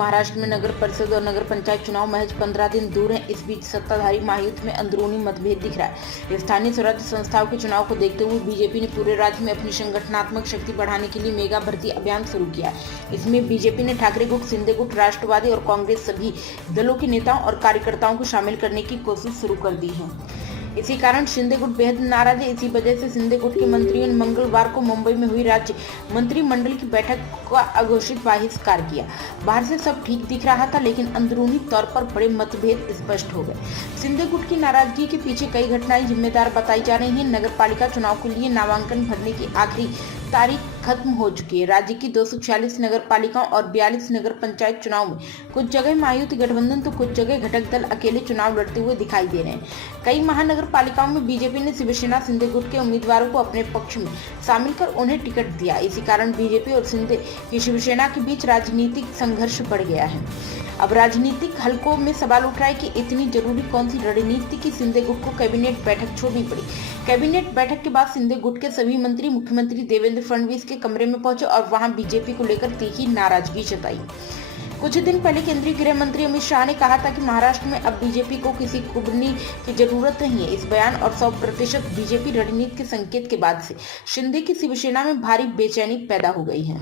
महाराष्ट्र में नगर परिषद और नगर पंचायत चुनाव महज 15 दिन दूर हैं। इस बीच सत्ताधारी महायुति में अंदरूनी मतभेद दिख रहा है। स्थानीय स्वराज्य संस्थाओं के चुनाव को देखते हुए बीजेपी ने पूरे राज्य में अपनी संगठनात्मक शक्ति बढ़ाने के लिए मेगा भर्ती अभियान शुरू किया। इसमें बीजेपी ने ठाकरे गुट, शिंदे गुट, राष्ट्रवादी और कांग्रेस सभी दलों के नेताओं और कार्यकर्ताओं को शामिल करने की कोशिश शुरू कर दी है। इसी कारण शिंदे गुट बेहद नाराज है। इसी वजह से शिंदे गुट के मंत्रियों ने मंगलवार को मुंबई में हुई राज्य मंत्रिमंडल की बैठक का अघोषित बहिष्कार किया। बाहर से सब ठीक दिख रहा था, लेकिन अंदरूनी तौर पर बड़े मतभेद स्पष्ट हो गए। शिंदे गुट की नाराजगी के पीछे कई घटनाएं जिम्मेदार बताई जा रही हैं। नगर पालिका चुनाव के लिए नामांकन भरने की आखिरी तारीख खत्म हो चुकी है। राज्य की 246 नगर पालिकाओं और 42 नगर पंचायत चुनाव में कुछ जगह महायुति गठबंधन तो कुछ जगह घटक दल अकेले चुनाव लड़ते हुए दिखाई दे रहे हैं। कई महानगर पालिकाओं में बीजेपी ने शिवसेना शिंदे गुट के उम्मीदवारों को अपने पक्ष में शामिल कर उन्हें टिकट दिया। इसी कारण बीजेपी और शिंदे की शिवसेना के बीच राजनीतिक संघर्ष बढ़ गया है। अब राजनीतिक हलकों में सवाल उठ रहा है कि इतनी जरूरी कौन सी रणनीति की शिंदे गुट को कैबिनेट बैठक छोड़नी पड़ी। कैबिनेट बैठक के बाद शिंदे गुट के सभी मंत्री मुख्यमंत्री देवेंद्र फडणवीस के कमरे में पहुंचे और वहां बीजेपी को लेकर तीखी नाराजगी जताई। कुछ दिन पहले केंद्रीय गृह मंत्री अमित शाह ने कहा था कि महाराष्ट्र में अब बीजेपी को किसी कुबनी की जरूरत नहीं है। इस बयान और 100% बीजेपी रणनीति के संकेत के बाद से शिंदे की शिवसेना में भारी बेचैनी पैदा हो गई है।